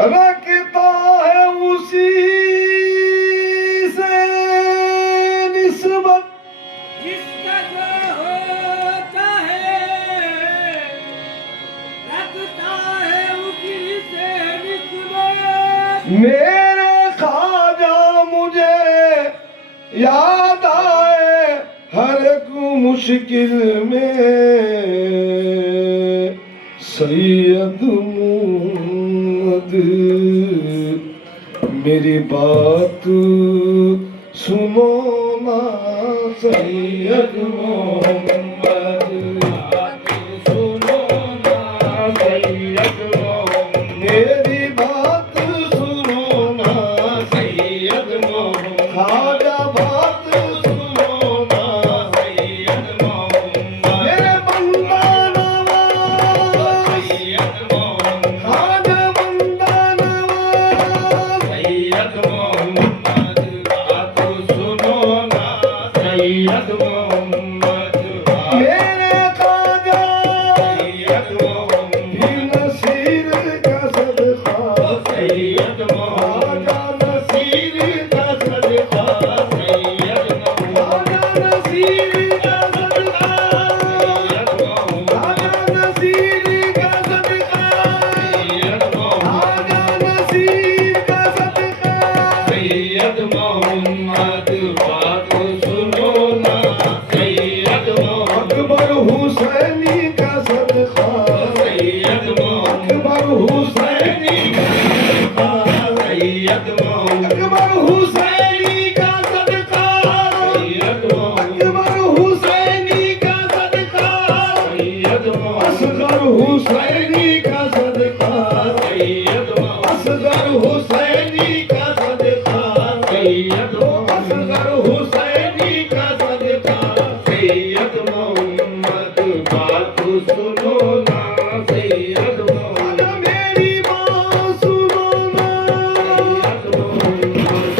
रखता है उसी से निस्बत जिसका जो होता है रखता है उसी से निस्बत। मेरे ख्वाजा मुझे याद आए हर एक मुश्किल में सैयद मोहम्मद मेरी बात सुनो ना सैयद मोहम्मद बात सुनो ना सैयद मोहम्मद मेरी बात सुनो ना सैयद मोहम्मद ख्वाजा बात सुनो ना सैयद मोहम्मद मेरे बंदा नवाज सैयद मोहम्मद ख्वाजा बंदा नवाज सैयद मोहम्मद बात सुनो ना सैयद मोहम्मद मेरे ख्वाजा सैयद मोहम्मद भी नसीर का सदका सैयद मोहम्मद नसीर का सदका सैयद मोहम्मद नसीर का सदका सैयद मोहम्मद नसीर का सदका सैयद मोहम्मद नसीर का सदका सैयद मोहम्मद बात सुनो ना सैयद मोहम्मद अकबर हुसैनी का सदका सैयद मोहम्मद अकबर हुसैनी का सदका सैयद मोहम्मद अकबर हुसैनी का सदका सैयद मोहम्मद अकबर हुसैनी का सदका सैयद मोहम्मद असगर हुसैनी का सदका सैयद मोहम्मद असगर हुसैनी का सदका सैयद मोहम्मद असगर हुसैनी का सदका सैयद मोहम्मद बात सुनो ना सैयद मोहम्मद मेरी बात सुनो ना सैयद मोहम्मद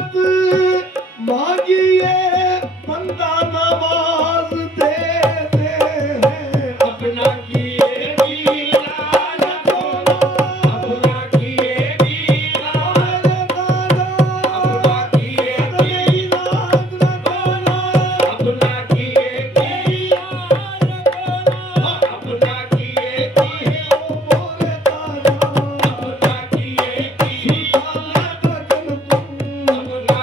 मन्नत मांगिए बंदा नवाज दे दे अपना किए दीदार खोलो, अपना किए दीदार, अपना किए दीदार खोलो, अपना किए दीदार खोलो, अपना किए दीदार, अपना किए दीदार, अपना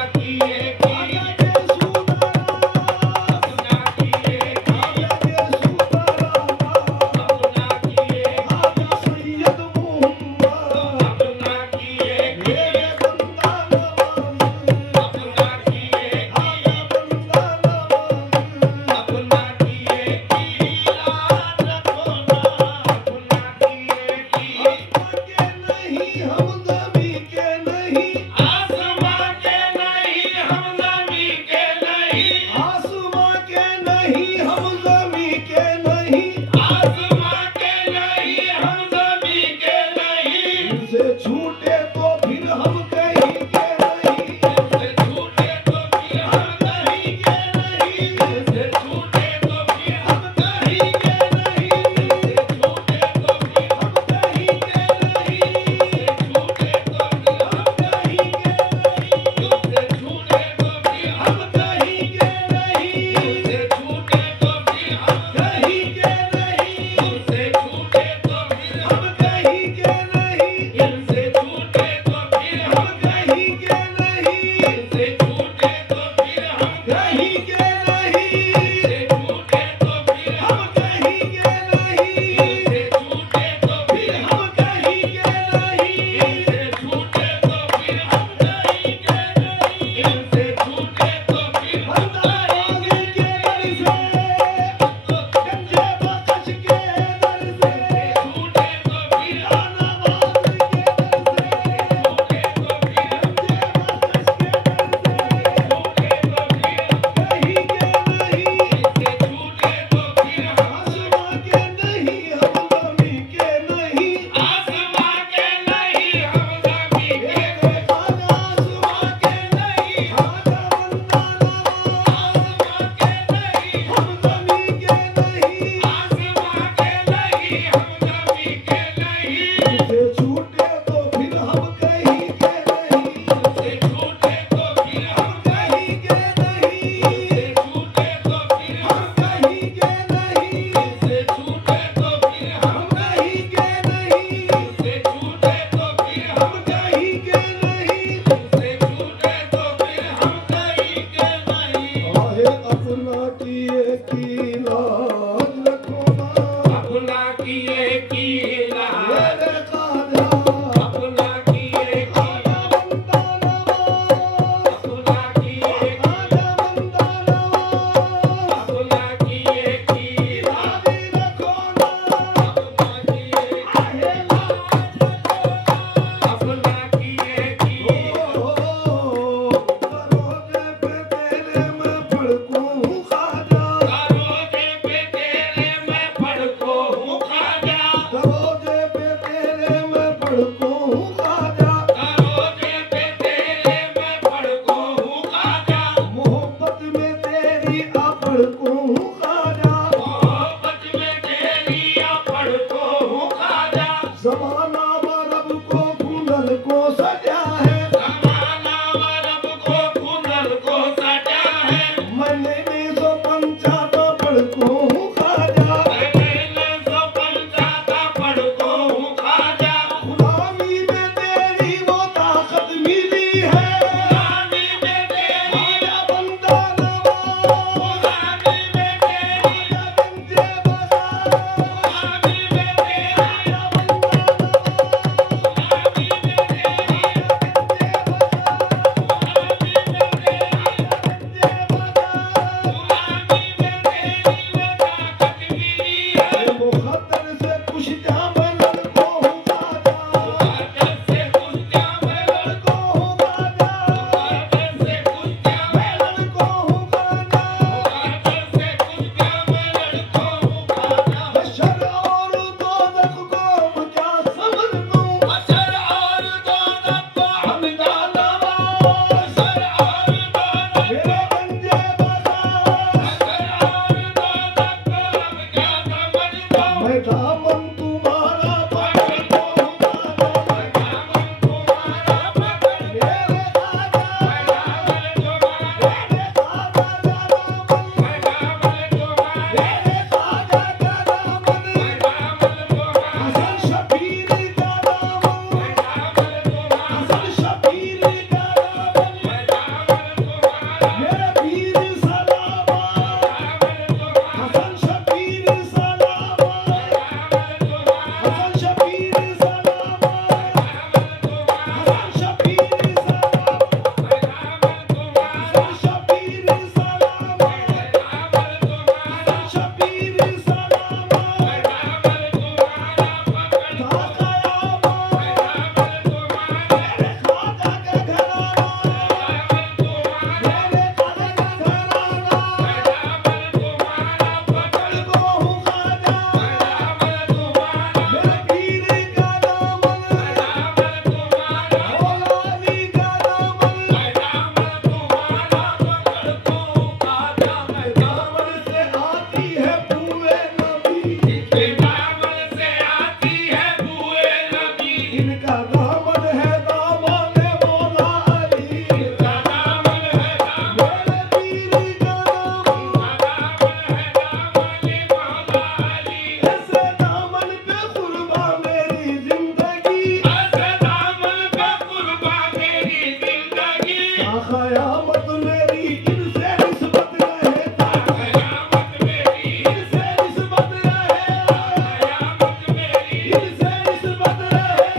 क़यामत मेरी इनसे निस्बत रहे, ता क़यामत मेरी इनसे निस्बत रहे, क़यामत मेरी इनसे निस्बत रहे,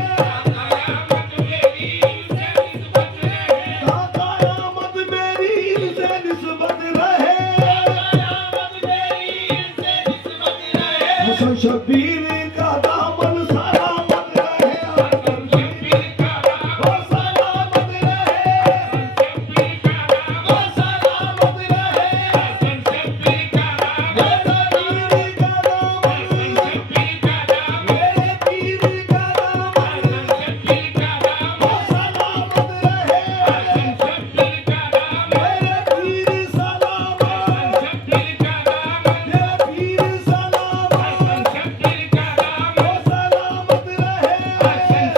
क़यामत मेरी इनसे निस्बत रहे ता क़यामत मेरी इनसे निस्बत रहे। क़यामत मेरी इनसे निस्बत रहे हसन शबीर का दामन सलामत रहे, हसन शब्बीर का नाम ओ सलामत रहे, शब्बीर का नाम ओ सलामत रहे, हसन शब्बीर का नाम मेरा पीर का दामन, शब्बीर का नाम मेरे पीर का दामन, शब्बीर का नाम ओ सलामत रहे, शब्बीर का नाम मेरे पीर सलामत, शब्बीर का नाम मेरे पीर सलामत, शब्बीर का नाम ओ सलामत रहे,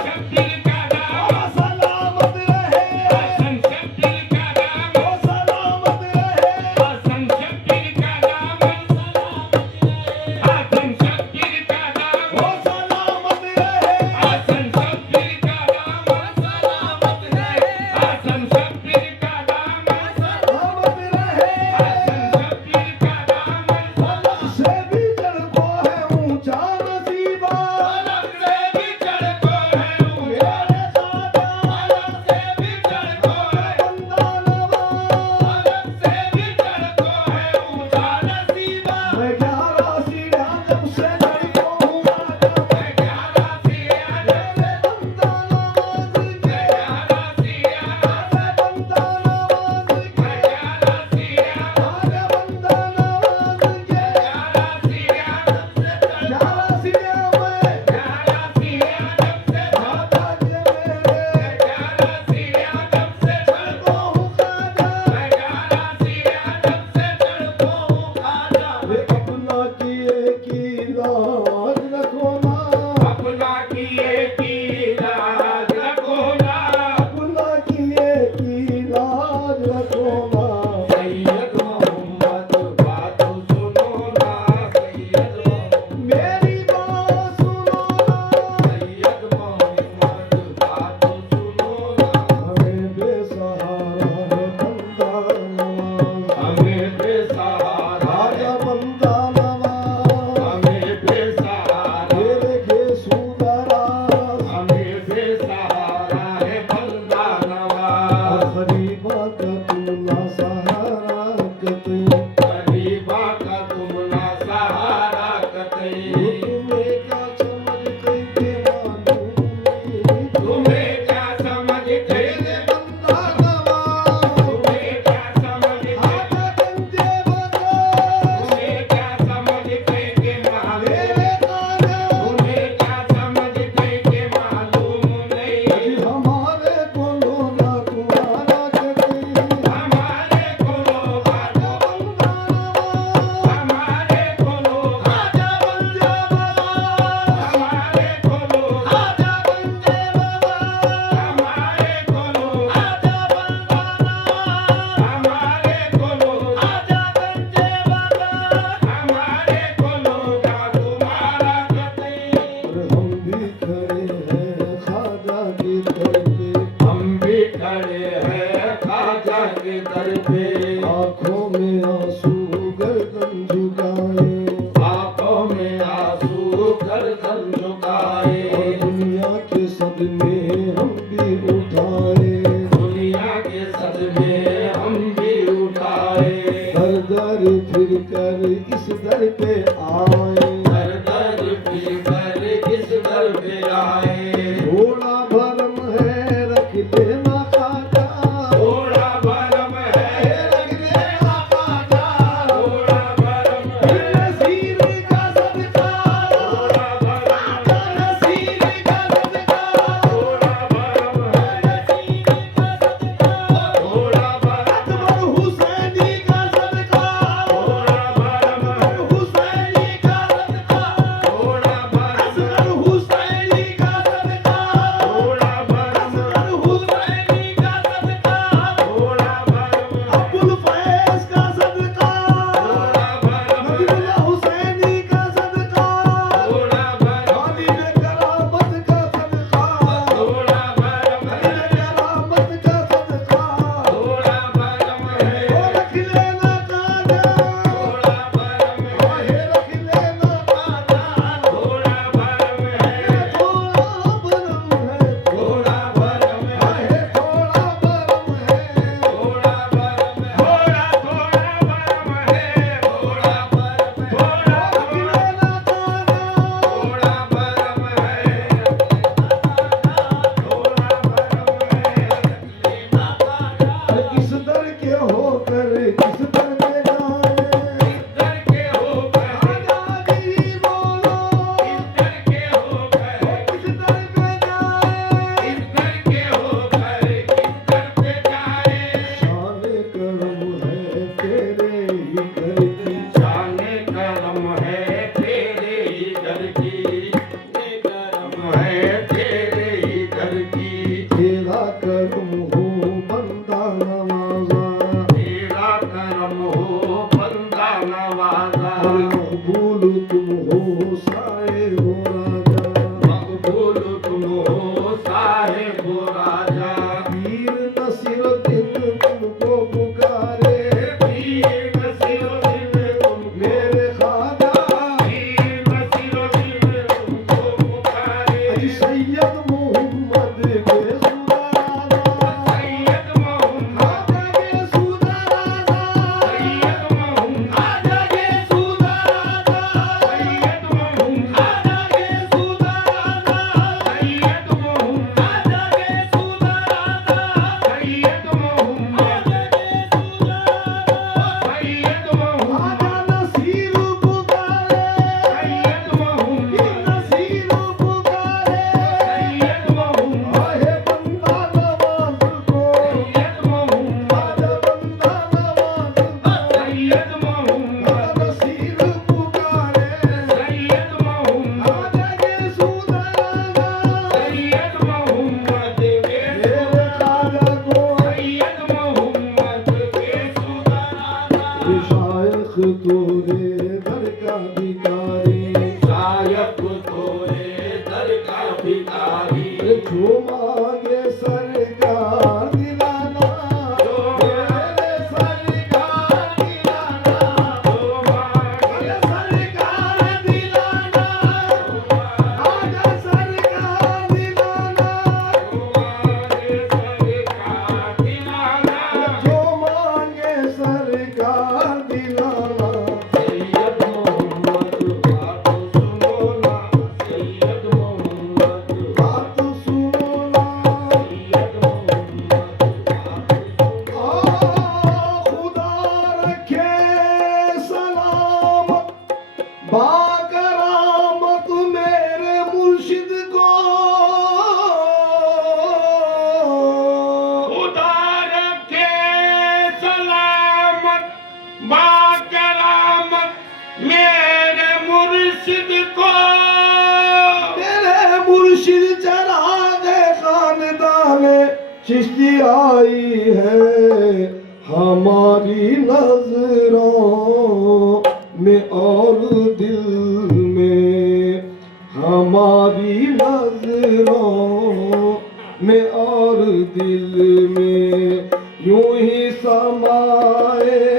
शब्बीर का नाम ओ सलामत रहे, हसन शब्बीर का नाम ओ सलामत रहे। हसन शब्बीर का नाम हसन शब्बीर का नाम ओ सलामत रहे, हसन शब्बीर का नाम सलामत रहे, हसन शब्बीर का नाम सलामत रहे। शब्बीर का नाम फलक से भी चढ़ को है ऊंचा नसीबा, अलग से भी चढ़ को है ऊंचा मेरे दादा अलग से भी चढ़ को है बंदा नवाज। अलग से भी चढ़ को है ऊंचा नसीबा मैं 11 सीढ़ियां जब से चढ़ को हूँ आजा, मैं 11 सीढ़ियां मेरे बंदा नवाज के, 11 सीढ़ियां आजा बंदा नवाज के, 11 सीढ़ियां आजा बंदा नवाज के। 11 सीढ़ियां जब से चढ़ 11 सीढ़ियां मैं 11 सीढ़ियां जब से आजा के मेरे 11 सीढ़ियां जब से चढ़ को हूँ आजा। मैं 11 सीढ़ियां जब से चढ़ को हूँ आजा वे अपना किए की लाज रखो ना, अपना किए की लाज रखो ना अपना किए की लाज रखो ना। सैयद मोहम्मद बात सुनो ना सैयद मोहम्मद मेरी बात सुनो ना, सैयद मोहम्मद बात सुनो ना हमें बेसहारा है बंदा नवाज, हमें बेसहारा आजा बंदा नवाज, हमें बेसहारा तेरे घेसू दराज, हमें बेसहारा है बंदा नवाज गरीबा का तू ना सहारा कते, गरीबा का तुम ना सहारा कतई तुम्हें क्या समझते के मालूम नहीं, तुम्हें क्या समझते तेरे बंदा नवाज, तुम्हें क्या समझते आजा गंजे बजा, तुम्हें क्या समझते के मालूम तेरे गाना तुम्हें क्या समझते के मालूम नहीं अभी हमारे को लोना तुम्हारा कहते, हमारे को लोग आजा बंदा नवाज, हमारे को लोग आजा बंजा नवाज, हमारे को लोग आजा बंजे नवाज, हमारे को लोग आजा बंदा नवाज, हमारे को लोग आजा गंजे बजा। हमारे को लोग तुम्हारा कतई और हम भी खड़े हैं ख्वाजा की दर पे, हम भी खड़े हैं खाजा के दर पे आँखों में आंसू गर्दन झुकाए, आंखों में आंसू गर्दन झुकाए और दुनिया के सदमे हम भी उठाए, दुनिया के सदमे हम भी उठाए दर दर फिर कर इस दर पे आए, दर दर फिर कर किस दर पे आए थोड़ा भरम है रख लेना ख्वाजा, थोड़ा भरम है रख लेना ख्वाजा, थोड़ा भरम है नसीर का सदका, थोड़ा भरम नसीर का सदका, थोड़ा भरम है नसीर का सदका, थोड़ा भरम अकबर हुसैनी का सदका, थोड़ा भरम अकबर हुसैनी का तोरे दर का भिखारी सायक तोरे दर का भिखारी जो मांगे सरकार दिलाना मेरे सरकार दिलाना जो मांगे आजा सरकार दिलाना आजा सरकार दिलाना जो मांगे सरकार दिलाना सैयद मोहम्मद बात सुनो ना सैयद मोहम्मद बात सुनो ना सैयद मोहम्मद बात सुनो खुदा रखे सलामत बाकरामत मेरे मुर्शिद को खुदा रखे सलामत बाकरामत मेरे मुर्शिद को मेरे मुर्शिद चरागे खानदान चिश्ती आई है हमारी नजरों में और दिल में हमारी नजरों में और दिल में यूं ही